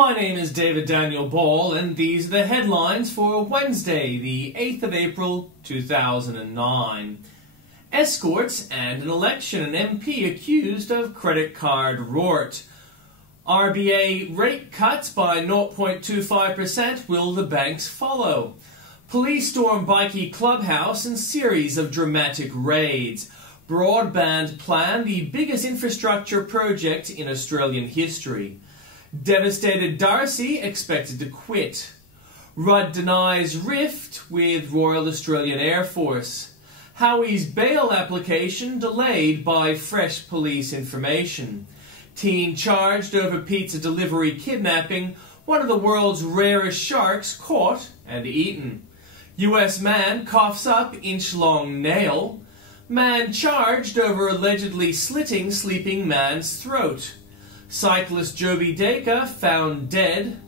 My name is David Daniel Ball, and these are the headlines for Wednesday, the 8th of April, 2009. Escorts and an election, an MP accused of credit card rort. RBA rate cuts by 0.25%, will the banks follow? Police storm Bikie clubhouse and series of dramatic raids. Broadband plan, the biggest infrastructure project in Australian history. Devastated Darcy expected to quit. Rudd denies rift with Royal Australian Air Force. Howie's bail application delayed by fresh police information. Teen charged over pizza delivery kidnapping, one of the world's rarest sharks caught and eaten. US man coughs up inch-long nail. Man charged over allegedly slitting sleeping man's throat. Cyclist Joby Dacre found dead.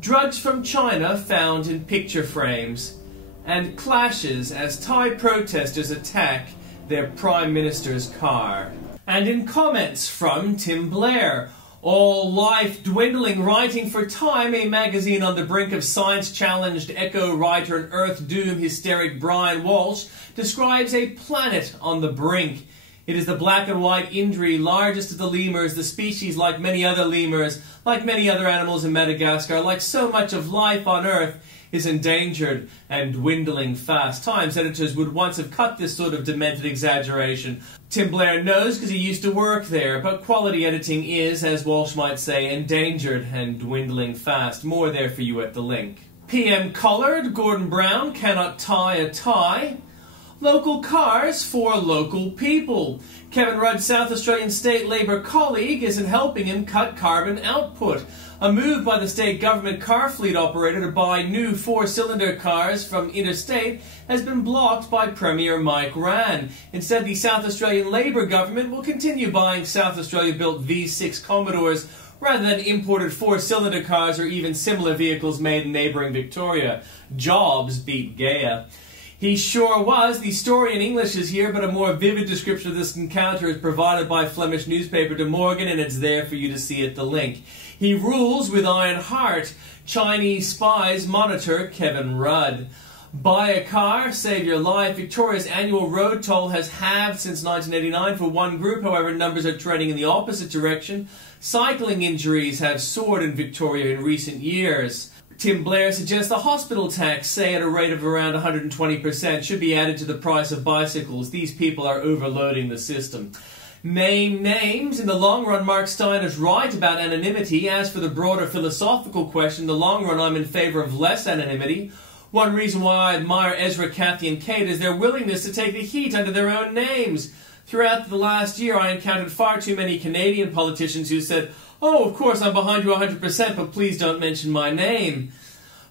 Drugs from China found in picture frames. And clashes as Thai protesters attack their Prime Minister's car. And in comments from Tim Blair, all life dwindling, writing for Time, a magazine on the brink of science-challenged eco-writer and Earth Doom hysteric Brian Walsh describes a planet on the brink. It is the black and white Indri, largest of the lemurs, the species like many other lemurs, like many other animals in Madagascar, like so much of life on Earth, is endangered and dwindling fast. Times editors would once have cut this sort of demented exaggeration. Tim Blair knows because he used to work there, but quality editing is, as Walsh might say, endangered and dwindling fast. More there for you at the link. PM Collared, Gordon Brown cannot tie a tie. Local cars for local people. Kevin Rudd's South Australian State Labor colleague isn't helping him cut carbon output. A move by the state government car fleet operator to buy new four-cylinder cars from interstate has been blocked by Premier Mike Rann. Instead, the South Australian Labor government will continue buying South Australia-built V6 Commodores rather than imported four-cylinder cars or even similar vehicles made in neighbouring Victoria. Jobs beat Gaia. He sure was. The story in English is here, but a more vivid description of this encounter is provided by Flemish newspaper De Morgan, and it's there for you to see at the link. He rules with iron heart. Chinese spies monitor Kevin Rudd. Buy a car, save your life. Victoria's annual road toll has halved since 1989 for one group. However, numbers are trending in the opposite direction. Cycling injuries have soared in Victoria in recent years. Tim Blair suggests the hospital tax, say at a rate of around 120%, should be added to the price of bicycles. These people are overloading the system. Name names. In the long run, Mark Stein is right about anonymity. As for the broader philosophical question, in the long run, I'm in favor of less anonymity. One reason why I admire Ezra, Kathy, and Kate is their willingness to take the heat under their own names. Throughout the last year, I encountered far too many Canadian politicians who said, "Oh, of course, I'm behind you 100%, but please don't mention my name."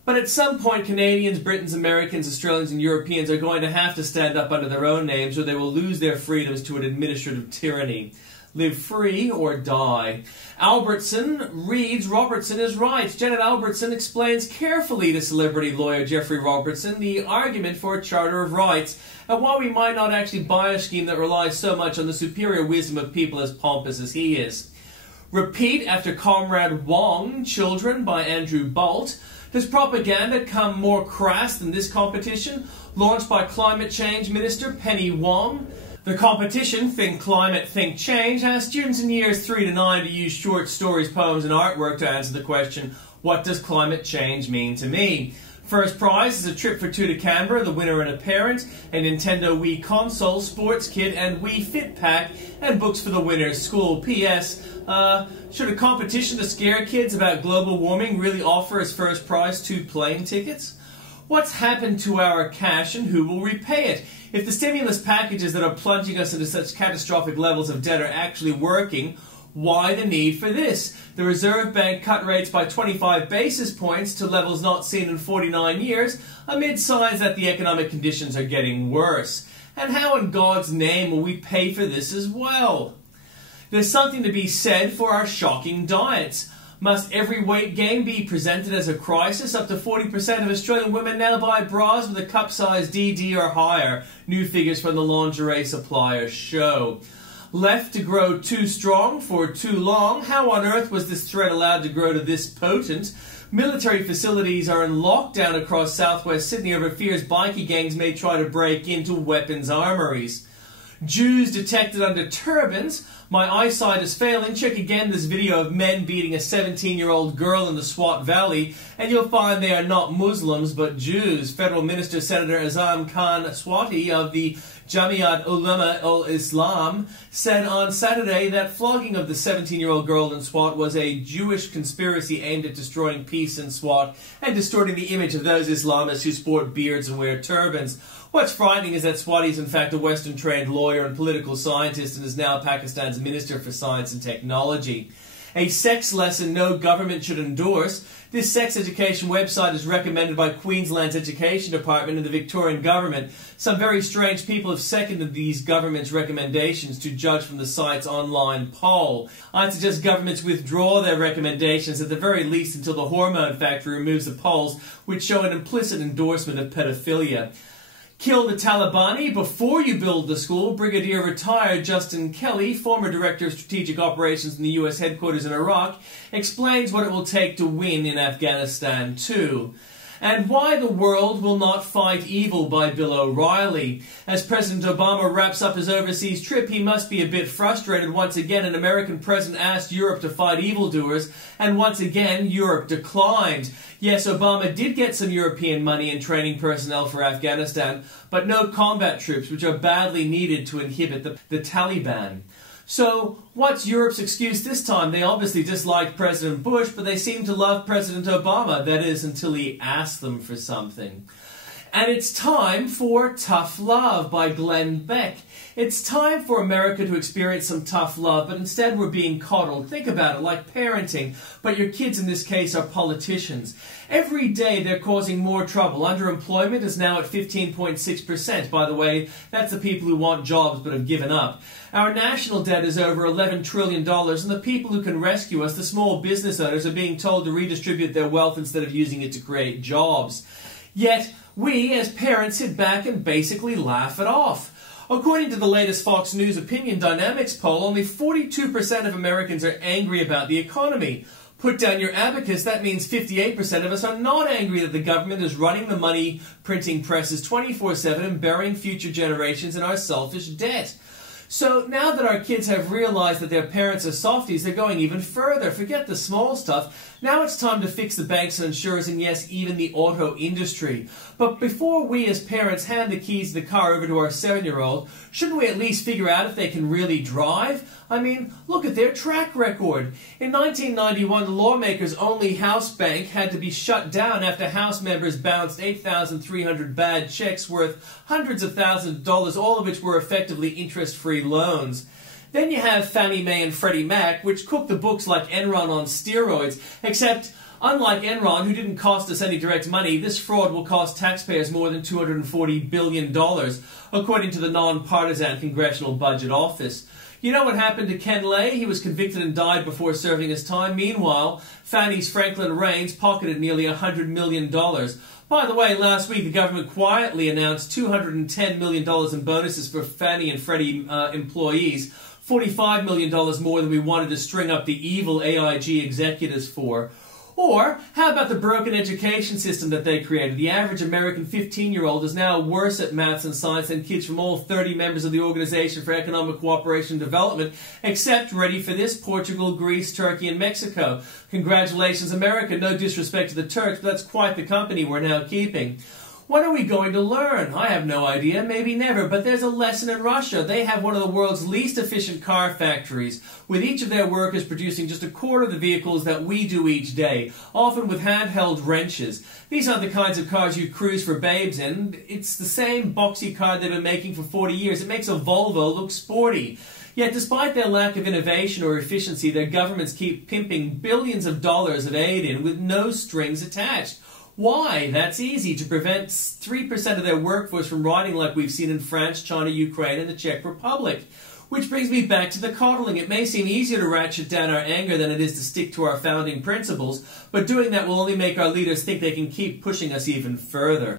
But at some point, Canadians, Britons, Americans, Australians, and Europeans are going to have to stand up under their own names, or they will lose their freedoms to an administrative tyranny. Live free or die. Albertson reads Robertson is right. Janet Albertson explains carefully to celebrity lawyer Jeffrey Robertson the argument for a Charter of Rights and why we might not actually buy a scheme that relies so much on the superior wisdom of people as pompous as he is. Repeat after Comrade Wong, Children by Andrew Bolt. Does propaganda come more crass than this competition, launched by Climate Change Minister Penny Wong? The competition, Think Climate, Think Change, asks students in years 3 to 9 to use short stories, poems and artwork to answer the question, what does climate change mean to me? First prize is a trip for two to Canberra, the winner and a parent, a Nintendo Wii console, sports kit and Wii Fit pack, and books for the winner's school. P.S. Should a competition to scare kids about global warming really offer as first prize 2 plane tickets? What's happened to our cash and who will repay it? If the stimulus packages that are plunging us into such catastrophic levels of debt are actually working, why the need for this? The Reserve Bank cut rates by 25 basis points to levels not seen in 49 years, amid signs that the economic conditions are getting worse. And how in God's name will we pay for this as well? There's something to be said for our shocking diets. Must every weight gain be presented as a crisis? Up to 40% of Australian women now buy bras with a cup size DD or higher. New figures from the lingerie suppliers show. Left to grow too strong for too long. How on earth was this threat allowed to grow to this potent? Military facilities are in lockdown across southwest Sydney over fears bikie gangs may try to break into weapons armories. Jews detected under turbines. My eyesight is failing. Check again this video of men beating a 17-year-old girl in the Swat Valley, and you'll find they are not Muslims but Jews. Federal Minister Senator Azam Khan Swati of the Jamiat Ulama ul-Islam said on Saturday that flogging of the 17-year-old girl in Swat was a Jewish conspiracy aimed at destroying peace in Swat and distorting the image of those Islamists who sport beards and wear turbans. What's frightening is that Swati is in fact a Western-trained lawyer and political scientist and is now Pakistan's Minister for Science and Technology. A sex lesson no government should endorse. This sex education website is recommended by Queensland's Education Department and the Victorian Government. Some very strange people have seconded these government's recommendations to judge from the site's online poll. I'd suggest governments withdraw their recommendations at the very least until the hormone factory removes the polls which show an implicit endorsement of pedophilia. Kill the Talibani before you build the school. Brigadier retired Justin Kelly, former Director of Strategic Operations in the U.S. headquarters in Iraq, explains what it will take to win in Afghanistan too. And Why the World Will Not Fight Evil by Bill O'Reilly. As President Obama wraps up his overseas trip, he must be a bit frustrated. Once again, an American president asked Europe to fight evildoers, and once again, Europe declined. Yes, Obama did get some European money and training personnel for Afghanistan, but no combat troops, which are badly needed to inhibit the Taliban. So, what's Europe's excuse this time? They obviously disliked President Bush, but they seem to love President Obama. That is, until he asked them for something. And it's time for Tough Love by Glenn Beck. It's time for America to experience some tough love, but instead we're being coddled. Think about it, like parenting, but your kids in this case are politicians. Every day they're causing more trouble. Underemployment is now at 15.6%. By the way, that's the people who want jobs but have given up. Our national debt is over $11 trillion, and the people who can rescue us, the small business owners, are being told to redistribute their wealth instead of using it to create jobs. Yet, we, as parents, sit back and basically laugh it off. According to the latest Fox News Opinion Dynamics poll, only 42% of Americans are angry about the economy. Put down your abacus, that means 58% of us are not angry that the government is running the money printing presses 24/7 and burying future generations in our selfish debt. So now that our kids have realized that their parents are softies, they're going even further. Forget the small stuff. Now it's time to fix the banks and insurers and, yes, even the auto industry. But before we as parents hand the keys to the car over to our 7-year-old, shouldn't we at least figure out if they can really drive? I mean, look at their track record. In 1991, the lawmakers' only house bank had to be shut down after House members bounced 8,300 bad checks worth hundreds of thousands of dollars, all of which were effectively interest-free loans. Then you have Fannie Mae and Freddie Mac, which cook the books like Enron on steroids, except unlike Enron, who didn't cost us any direct money, this fraud will cost taxpayers more than $240 billion, according to the nonpartisan Congressional Budget Office. You know what happened to Ken Lay? He was convicted and died before serving his time. Meanwhile, Fannie's Franklin Raines pocketed nearly $100 million. By the way, last week the government quietly announced $210 million in bonuses for Fannie and Freddie employees, $45 million more than we wanted to string up the evil AIG executives for. Or, how about the broken education system that they created? The average American 15-year-old is now worse at maths and science than kids from all 30 members of the Organization for Economic Cooperation and Development, except, ready for this, Portugal, Greece, Turkey, and Mexico. Congratulations, America. No disrespect to the Turks, but that's quite the company we're now keeping. When are we going to learn? I have no idea, maybe never, but there's a lesson in Russia. They have one of the world's least efficient car factories, with each of their workers producing just a quarter of the vehicles that we do each day, often with handheld wrenches. These aren't the kinds of cars you cruise for babes in. It's the same boxy car they've been making for 40 years. It makes a Volvo look sporty. Yet despite their lack of innovation or efficiency, their governments keep pimping billions of dollars of aid in with no strings attached. Why? That's easy. To prevent 3% of their workforce from rioting like we've seen in France, China, Ukraine, and the Czech Republic. Which brings me back to the coddling. It may seem easier to ratchet down our anger than it is to stick to our founding principles, but doing that will only make our leaders think they can keep pushing us even further.